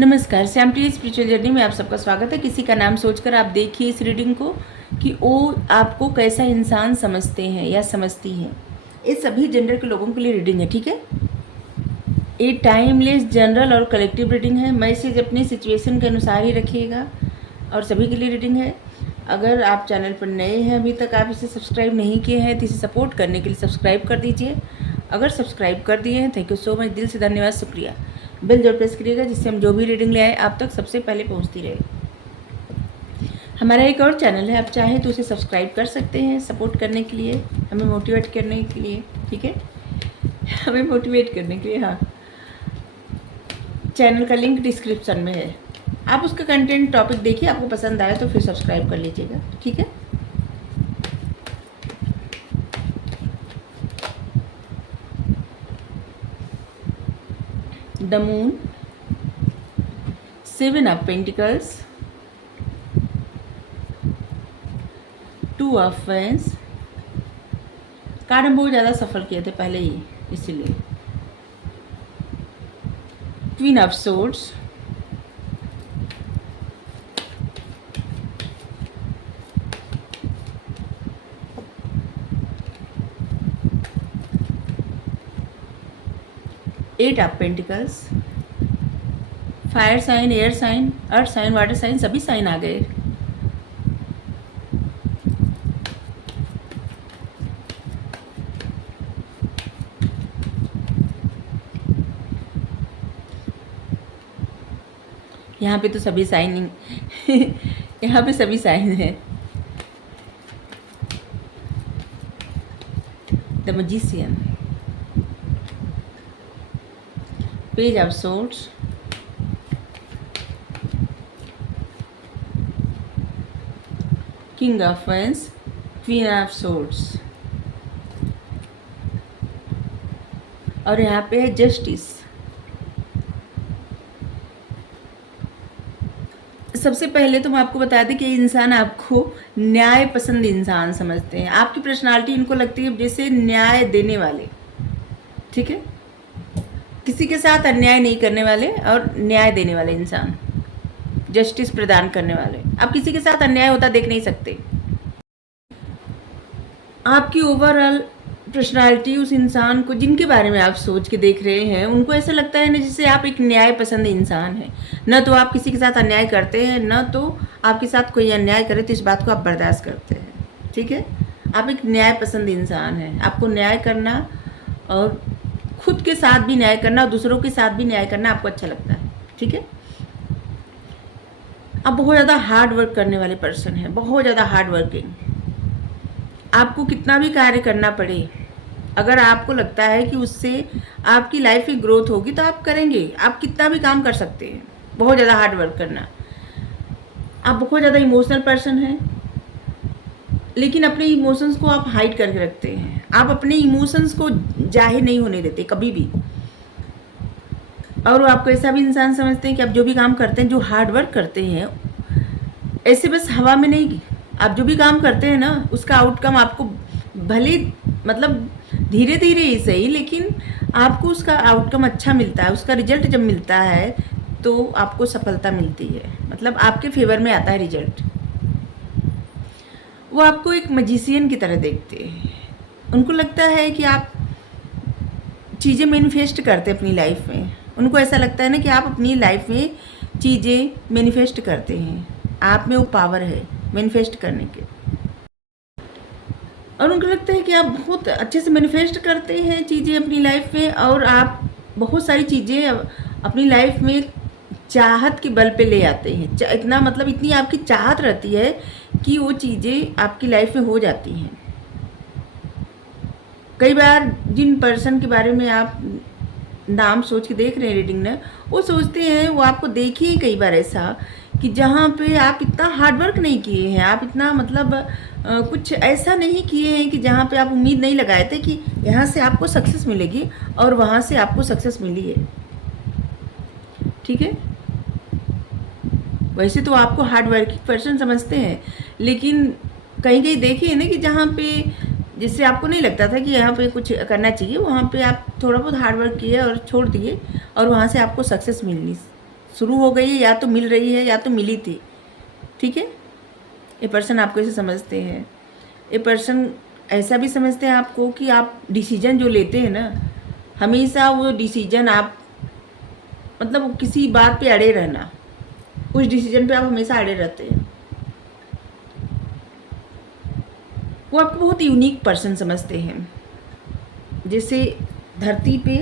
नमस्कार, श्यामप्रिय spiritual journey में आप सबका स्वागत है। किसी का नाम सोचकर आप देखिए इस रीडिंग को कि वो आपको कैसा इंसान समझते हैं या समझती हैं। ये सभी जेंडर के लोगों के लिए रीडिंग है, ठीक है। ये टाइमलेस, जनरल और कलेक्टिव रीडिंग है। मैसेज अपनी सिचुएशन के अनुसार ही रखिएगा और सभी के लिए रीडिंग है। अगर आप चैनल पर नए हैं, अभी तक आप इसे सब्सक्राइब नहीं किए हैं तो इसे सपोर्ट करने के लिए सब्सक्राइब कर दीजिए। अगर सब्सक्राइब कर दिए हैं, थैंक यू सो मच, दिल से धन्यवाद, शुक्रिया। बेल जरूर प्रेस करिएगा जिससे हम जो भी रीडिंग ले आए आप तक सबसे पहले पहुंचती रहे। हमारा एक और चैनल है, आप चाहें तो उसे सब्सक्राइब कर सकते हैं सपोर्ट करने के लिए, हमें मोटिवेट करने के लिए, ठीक है। हमें मोटिवेट करने के लिए, हाँ। चैनल का लिंक डिस्क्रिप्शन में है, आप उसका कंटेंट टॉपिक देखिए, आपको पसंद आए तो फिर सब्सक्राइब कर लीजिएगा, ठीक है। The moon, 7 of pentacles, 2 of fans. Card हम बहुत ज़्यादा सफ़र किए थे पहले ही, इसीलिए। Queen of swords, eight of pentacles. Fire sign, air sign, earth sign, water sign, सभी साइन आ गए। यहाँ पे तो सभी साइन यहाँ पे सभी साइन है। The magician, page of swords, king of vents, queen of swords, और यहाँ पे है जस्टिस। सबसे पहले तो मैं आपको बता दें कि ये इंसान आपको न्याय पसंद इंसान समझते हैं। आपकी पर्सनालिटी इनको लगती है जैसे न्याय देने वाले, ठीक है। किसी के साथ अन्याय नहीं करने वाले और न्याय देने वाले इंसान, जस्टिस प्रदान करने वाले। आप किसी के साथ अन्याय होता देख नहीं सकते। आपकी ओवरऑल पर्सनालिटी उस इंसान को जिनके बारे में आप सोच के देख रहे हैं, उनको ऐसा लगता है ना जैसे आप एक न्याय पसंद इंसान हैं। न तो आप किसी के साथ अन्याय करते हैं, न तो आपके साथ कोई अन्याय करे तो इस बात को आप बर्दाश्त करते हैं, ठीक है। आप एक न्याय पसंद इंसान हैं। आपको न्याय करना और खुद के साथ भी न्याय करना और दूसरों के साथ भी न्याय करना आपको अच्छा लगता है, ठीक है। आप बहुत ज़्यादा हार्ड वर्क करने वाले पर्सन हैं, बहुत ज़्यादा हार्ड वर्किंग। आपको कितना भी कार्य करना पड़े, अगर आपको लगता है कि उससे आपकी लाइफ में ग्रोथ होगी तो आप करेंगे। आप कितना भी काम कर सकते हैं, बहुत ज़्यादा हार्ड वर्क करना। आप बहुत ज़्यादा इमोशनल पर्सन हैं, लेकिन अपने इमोशंस को आप हाइड करके रखते हैं। आप अपने इमोशंस को जाहिर नहीं होने देते कभी भी। और आपको ऐसा भी इंसान समझते हैं कि आप जो भी काम करते हैं, जो हार्ड वर्क करते हैं, ऐसे बस हवा में नहीं। आप जो भी काम करते हैं ना, उसका आउटकम आपको भले मतलब धीरे धीरे ही सही, लेकिन आपको उसका आउटकम अच्छा मिलता है। उसका रिजल्ट जब मिलता है तो आपको सफलता मिलती है, मतलब आपके फेवर में आता है रिजल्ट। वो आपको एक मैजिशियन की तरह देखते हैं। उनको लगता है कि आप चीज़ें मैनिफेस्ट करते हैं अपनी लाइफ में। उनको ऐसा लगता है ना कि आप अपनी लाइफ में चीज़ें मैनिफेस्ट करते हैं, आप में वो पावर है मैनिफेस्ट करने के। और उनको लगता है कि आप बहुत अच्छे से मैनिफेस्ट करते हैं चीज़ें अपनी लाइफ में, और आप बहुत सारी चीज़ें अपनी लाइफ में चाहत के बल पे ले आते हैं। इतना मतलब इतनी आपकी चाहत रहती है कि वो चीज़ें आपकी लाइफ में हो जाती हैं। कई बार जिन पर्सन के बारे में आप नाम सोच के देख रहे हैं रीडिंग में, वो सोचते हैं, वो आपको देखिए कई बार ऐसा कि जहाँ पे आप इतना हार्ड वर्क नहीं किए हैं, आप इतना मतलब कुछ ऐसा नहीं किए हैं कि जहाँ पे आप उम्मीद नहीं लगाए थे कि यहाँ से आपको सक्सेस मिलेगी, और वहाँ से आपको सक्सेस मिली है, ठीक है। वैसे तो आपको हार्ड वर्किंग पर्सन समझते हैं, लेकिन कहीं कहीं देखिए ना कि जहाँ पे जिससे आपको नहीं लगता था कि यहाँ पे कुछ करना चाहिए, वहाँ पे आप थोड़ा बहुत हार्ड वर्क किए और छोड़ दिए, और वहाँ से आपको सक्सेस शुरू हो गई है, या तो मिल रही है या तो मिली थी, ठीक है। ये पर्सन आपको ऐसे समझते हैं। ये पर्सन ऐसा भी समझते हैं आपको कि आप डिसीजन जो लेते हैं ना, हमेशा वो डिसीजन आप मतलब किसी बात पे अड़े रहना, उस डिसीजन पे आप हमेशा अड़े रहते हैं। वो आपको बहुत यूनिक पर्सन समझते हैं। जैसे धरती पे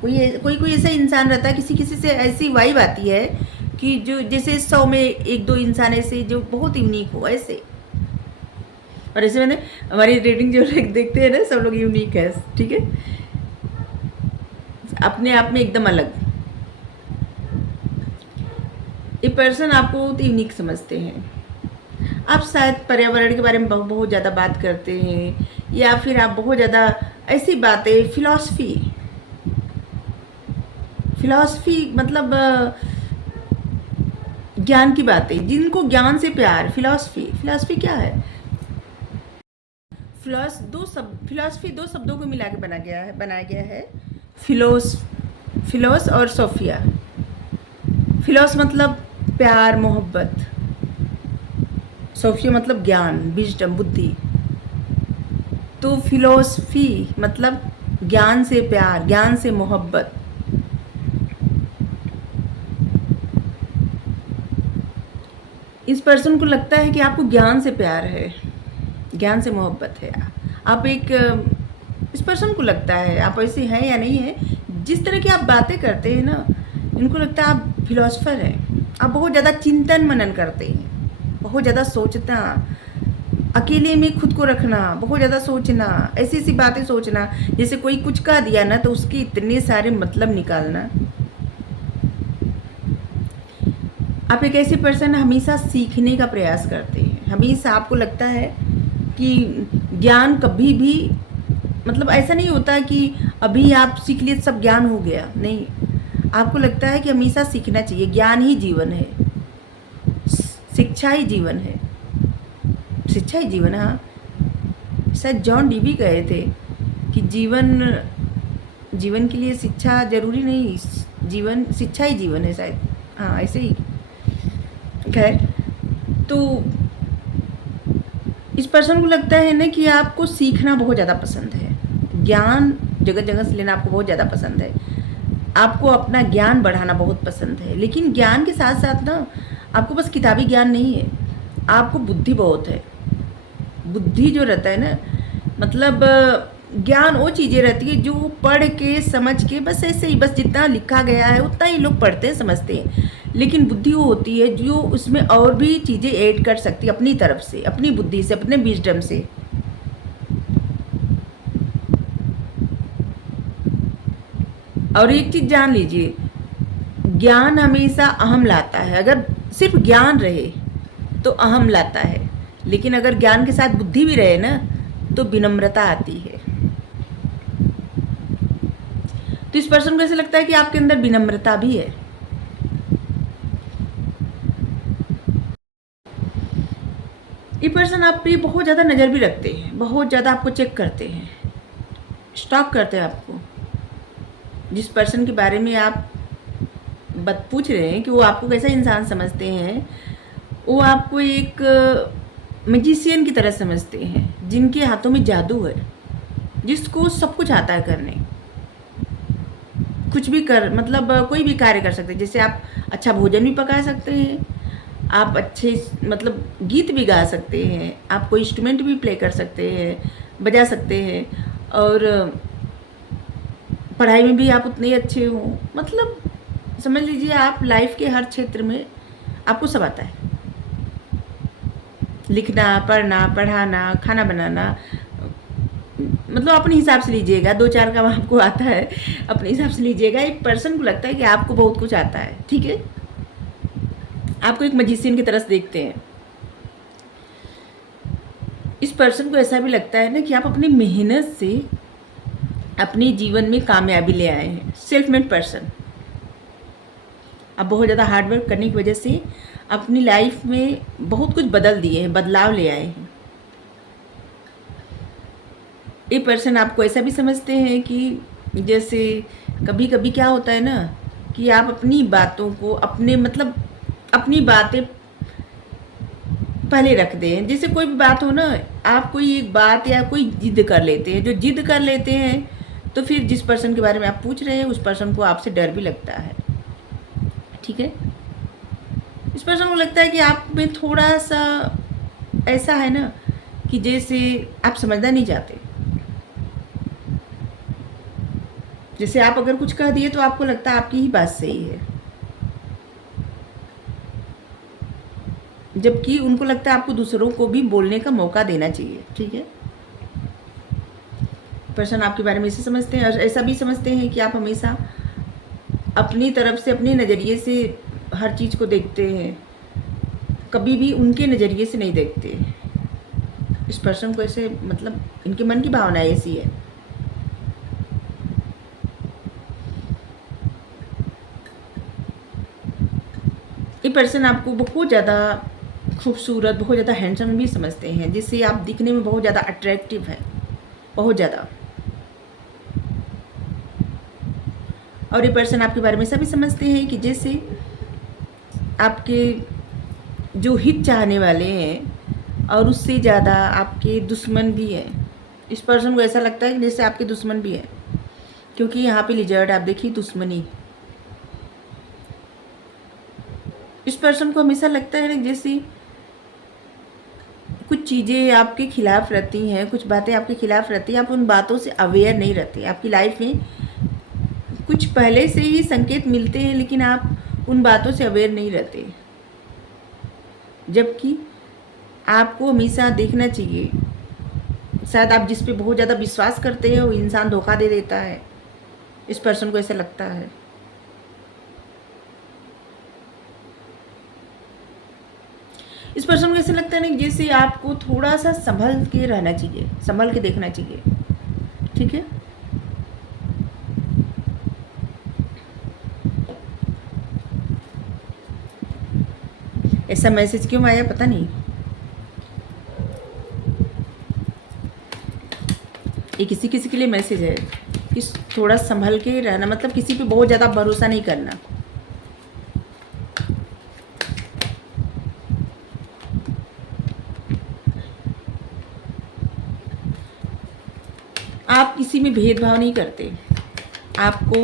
कोई ऐसा इंसान रहता है, किसी किसी से ऐसी वाइब आती है कि जो जैसे 100 में 1-2 इंसान ऐसे जो बहुत यूनिक हो ऐसे। और ऐसे मैंने हमारी रेटिंग जो देखते हैं ना, सब लोग यूनिक है, ठीक है, अपने आप में एकदम अलग। ये पर्सन आपको बहुत यूनिक समझते हैं। आप शायद पर्यावरण के बारे में बहुत ज़्यादा बात करते हैं, या फिर आप बहुत ज़्यादा ऐसी बातें फिलॉसफी मतलब ज्ञान की बातें, जिनको ज्ञान से प्यार। फिलॉसफी क्या है? फिलॉसफी दो शब्दों को मिला के बनाया गया है। फिलोस और सोफिया। फिलोस मतलब प्यार मोहब्बत, सोफिया मतलब ज्ञान विजडम बुद्धि। तो फिलोसफी मतलब ज्ञान से प्यार, ज्ञान से मोहब्बत। इस पर्सन को लगता है कि आपको ज्ञान से प्यार है, ज्ञान से मोहब्बत है। आप एक इस पर्सन को लगता है, आप ऐसे हैं या नहीं है, जिस तरह की आप बातें करते हैं ना, इनको लगता है आप फिलोसफर हैं। आप बहुत ज़्यादा चिंतन मनन करते हैं, बहुत ज़्यादा सोचना, अकेले में खुद को रखना, बहुत ज़्यादा सोचना, ऐसी ऐसी बातें सोचना। जैसे कोई कुछ कह दिया ना, तो उसके इतने सारे मतलब निकालना। आप एक ऐसे पर्सन हमेशा सीखने का प्रयास करते हैं। हमेशा आपको लगता है कि ज्ञान कभी भी मतलब ऐसा नहीं होता कि अभी आप सीख लिए सब ज्ञान हो गया, नहीं। आपको लगता है कि हमेशा सीखना चाहिए। ज्ञान ही जीवन है, शिक्षा ही जीवन है, शिक्षा ही जीवन है। हाँ, शायद जॉन डीवी कहे थे कि जीवन के लिए शिक्षा जरूरी नहीं, जीवन शिक्षा ही जीवन है, शायद। हाँ, ऐसे ही। खैर, तो इस पर्सन को लगता है ना कि आपको सीखना बहुत ज़्यादा पसंद है, ज्ञान जगह जगह से लेना आपको बहुत ज़्यादा पसंद है, आपको अपना ज्ञान बढ़ाना बहुत पसंद है। लेकिन ज्ञान के साथ साथ ना, आपको बस किताबी ज्ञान नहीं है, आपको बुद्धि बहुत है। बुद्धि जो रहता है ना, मतलब ज्ञान वो चीज़ें रहती है जो पढ़ के समझ के बस ऐसे ही, बस जितना लिखा गया है उतना ही लोग पढ़ते हैं समझते हैं। लेकिन बुद्धि वो होती है जो उसमें और भी चीज़ें ऐड कर सकती है अपनी तरफ से, अपनी बुद्धि से, अपने विजडम से। और एक चीज़ जान लीजिए, ज्ञान हमेशा अहम लाता है। अगर सिर्फ ज्ञान रहे तो अहम लाता है, लेकिन अगर ज्ञान के साथ बुद्धि भी रहे ना, तो विनम्रता आती है। तो इस पर्सन को ऐसे लगता है कि आपके अंदर विनम्रता भी है। ये पर्सन आप पे बहुत ज़्यादा नज़र भी रखते हैं, बहुत ज़्यादा आपको चेक करते हैं, स्टॉक करते हैं आपको। जिस पर्सन के बारे में आप बात पूछ रहे हैं कि वो आपको कैसा इंसान समझते हैं, वो आपको एक मैजिशियन की तरह समझते हैं, जिनके हाथों में जादू है, जिसको सब कुछ आता है करने, कुछ भी कर मतलब कोई भी कार्य कर सकते हैं। जैसे आप अच्छा भोजन भी पका सकते हैं, आप अच्छे मतलब गीत भी गा सकते हैं, आप कोई इंस्ट्रूमेंट भी प्ले कर सकते हैं, बजा सकते हैं, और पढ़ाई में भी आप उतने ही अच्छे हो। मतलब समझ लीजिए आप लाइफ के हर क्षेत्र में आपको सब आता है, लिखना, पढ़ना, पढ़ाना, खाना बनाना, मतलब अपने हिसाब से लीजिएगा, 2-4 काम आपको आता है, अपने हिसाब से लीजिएगा। एक पर्सन को लगता है कि आपको बहुत कुछ आता है, ठीक है, आपको एक मैजिशियन की तरह से देखते हैं। इस पर्सन को ऐसा भी लगता है ना कि आप अपनी मेहनत से अपने जीवन में कामयाबी ले आए हैं, सेल्फ मेड पर्सन। आप बहुत ज़्यादा हार्डवर्क करने की वजह से अपनी लाइफ में बहुत कुछ बदल दिए हैं, बदलाव ले आए हैं। ये पर्सन आपको ऐसा भी समझते हैं कि जैसे कभी कभी क्या होता है ना कि आप अपनी बातों को अपनी बातें पहले रख दें। जैसे कोई भी बात हो ना, आप कोई एक बात या कोई जिद कर लेते हैं, जो जिद कर लेते हैं तो फिर जिस पर्सन के बारे में आप पूछ रहे हैं उस पर्सन को आपसे डर भी लगता है। ठीक है, इस पर्सन को लगता है कि आप में थोड़ा सा ऐसा है ना कि जैसे आप समझना नहीं चाहते। जैसे आप अगर कुछ कह दिए तो आपको लगता है आपकी ही बात सही है, जबकि उनको लगता है आपको दूसरों को भी बोलने का मौका देना चाहिए। ठीक है, पर्सन आपके बारे में ऐसे समझते हैं और ऐसा भी समझते हैं कि आप हमेशा अपनी तरफ से, अपने नज़रिए से हर चीज़ को देखते हैं, कभी भी उनके नज़रिए से नहीं देखते। इस पर्सन को ऐसे इनके मन की भावना ऐसी है। ये पर्सन आपको बहुत ज़्यादा खूबसूरत, बहुत ज़्यादा हैंडसम भी समझते हैं, जिससे आप दिखने में बहुत ज़्यादा अट्रैक्टिव है, बहुत ज़्यादा। और ये पर्सन आपके बारे में ऐसा भी समझते हैं कि जैसे आपके जो हित चाहने वाले हैं और उससे ज़्यादा आपके दुश्मन भी हैं। इस पर्सन को ऐसा लगता है कि जैसे आपके दुश्मन भी हैं, क्योंकि यहाँ पे लिजर्ड आप देखिए, दुश्मनी। इस पर्सन को हमेशा लगता है ना जैसे कुछ चीज़ें आपके खिलाफ रहती हैं, कुछ बातें आपके खिलाफ रहती हैं, आप उन बातों से अवेयर नहीं रहते। आपकी लाइफ में कुछ पहले से ही संकेत मिलते हैं लेकिन आप उन बातों से अवेयर नहीं रहते, जबकि आपको हमेशा देखना चाहिए। शायद आप जिस पे बहुत ज़्यादा विश्वास करते हैं वो इंसान धोखा दे देता है। इस पर्सन को ऐसा लगता है। इस पर्सन को ऐसा लगता है ना जैसे आपको थोड़ा सा संभल के रहना चाहिए, संभल के देखना चाहिए। ठीक है, ऐसा मैसेज क्यों आया पता नहीं। ये किसी किसी के लिए मैसेज है कि थोड़ा संभल के रहना, किसी पे बहुत ज़्यादा भरोसा नहीं करना। आप किसी में भेदभाव नहीं करते। आपको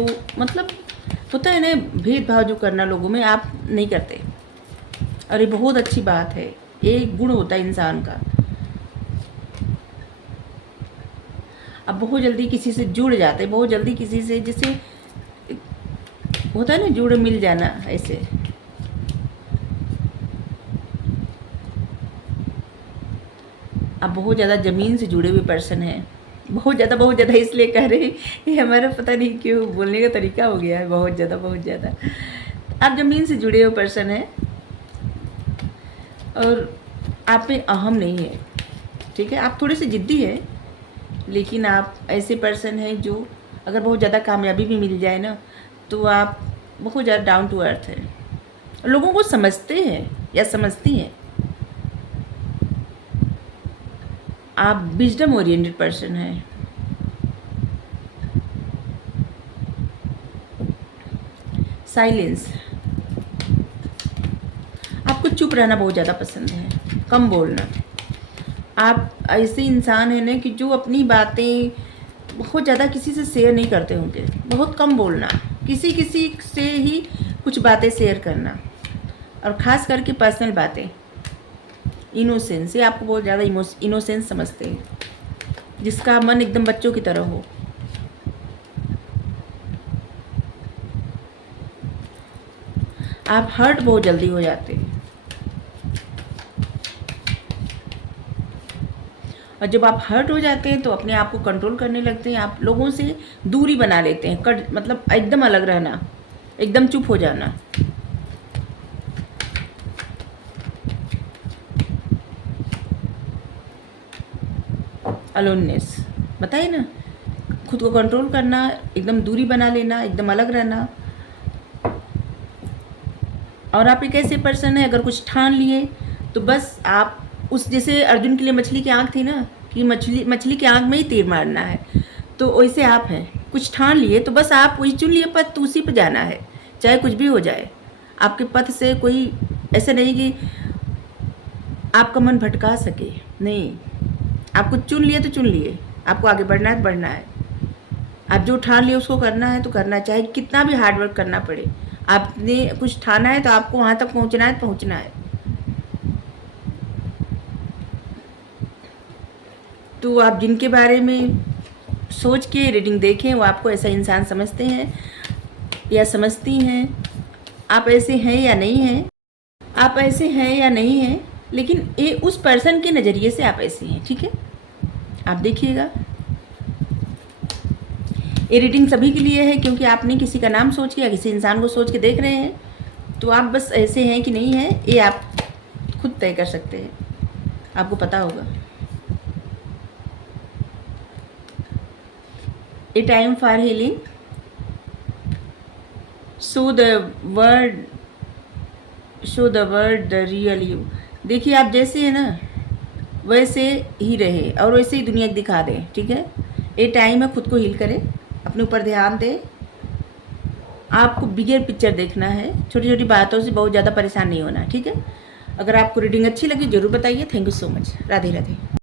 होता है ना भेदभाव जो करना लोगों में, आप नहीं करते। और ये बहुत अच्छी बात है, ये एक गुण होता है इंसान का। आप बहुत जल्दी किसी से जुड़ जाते, बहुत जल्दी किसी से, जैसे होता है ना जुड़ मिल जाना, ऐसे। आप बहुत ज़्यादा ज़मीन से जुड़े हुए पर्सन हैं। बहुत ज़्यादा इसलिए कह रहे हैं, ये हमारा पता नहीं क्यों बोलने का तरीका हो गया है, बहुत ज़्यादा। आप ज़मीन से जुड़े हुए पर्सन हैं और आप में अहम नहीं है। ठीक है, आप थोड़े से ज़िद्दी हैं, लेकिन आप ऐसे पर्सन हैं जो अगर बहुत ज़्यादा कामयाबी भी मिल जाए ना तो आप बहुत ज़्यादा डाउन टू अर्थ हैं, लोगों को समझते हैं या समझती हैं। आप विजडम ओरिएंटेड पर्सन हैं। साइलेंस, आपको चुप रहना बहुत ज़्यादा पसंद है, कम बोलना। आप ऐसे इंसान हैं ना कि जो अपनी बातें बहुत ज़्यादा किसी से शेयर नहीं करते होंगे, बहुत कम बोलना, किसी से ही कुछ बातें शेयर करना, और ख़ास करके पर्सनल बातें। इनोसेंस, ये आपको बहुत ज़्यादा इनोसेंस समझते हैं, जिसका मन एकदम बच्चों की तरह हो। आप हर्ट बहुत जल्दी हो जाते हैं, और जब आप हर्ट हो जाते हैं तो अपने आप को कंट्रोल करने लगते हैं। आप लोगों से दूरी बना लेते हैं, एकदम अलग रहना, एकदम चुप हो जाना। अलोननेस, बताइए ना, खुद को कंट्रोल करना, एकदम दूरी बना लेना, एकदम अलग रहना। और आप एक ऐसे पर्सन है, अगर कुछ ठान लिए तो बस आप उस, जैसे अर्जुन के लिए मछली की आँख थी ना, कि मछली की आँख में ही तीर मारना है, तो वैसे आप हैं, कुछ ठान लिए तो बस आप वही चुन लिए पर तो उसी पर जाना है, चाहे कुछ भी हो जाए। आपके पथ से कोई ऐसा नहीं कि आपका मन भटका सके, नहीं। आपको चुन लिए तो चुन लिए, आपको आगे बढ़ना है तो बढ़ना है। आप जो ठान लिए उसको करना है तो करना, चाहे कितना भी हार्ड वर्क करना पड़े। आपने कुछ ठाना है तो आपको वहाँ तक पहुँचना है तो पहुँचना है। तो आप जिनके बारे में सोच के रीडिंग देखें वो आपको ऐसा इंसान समझते हैं या समझती हैं। आप ऐसे हैं या नहीं हैं, आप ऐसे हैं या नहीं हैं, लेकिन ये उस पर्सन के नज़रिए से आप ऐसे हैं, ठीक है। आप देखिएगा, ये रीडिंग सभी के लिए है, क्योंकि आपने किसी का नाम सोच के या किसी इंसान को सोच के देख रहे हैं। तो आप बस ऐसे हैं कि नहीं हैं ये आप खुद तय कर सकते हैं, आपको पता होगा। ए time for healing, show the word the real you. देखिए, आप जैसे हैं ना वैसे ही रहे और वैसे ही दुनिया को दिखा दें, ठीक है। ये टाइम है, खुद को हील करें, अपने ऊपर ध्यान दें। आपको बिगर पिक्चर देखना है, छोटी छोटी बातों से बहुत ज़्यादा परेशान नहीं होना, ठीक है। अगर आपको रीडिंग अच्छी लगी ज़रूर बताइए। Thank you so much. Radhe Radhe.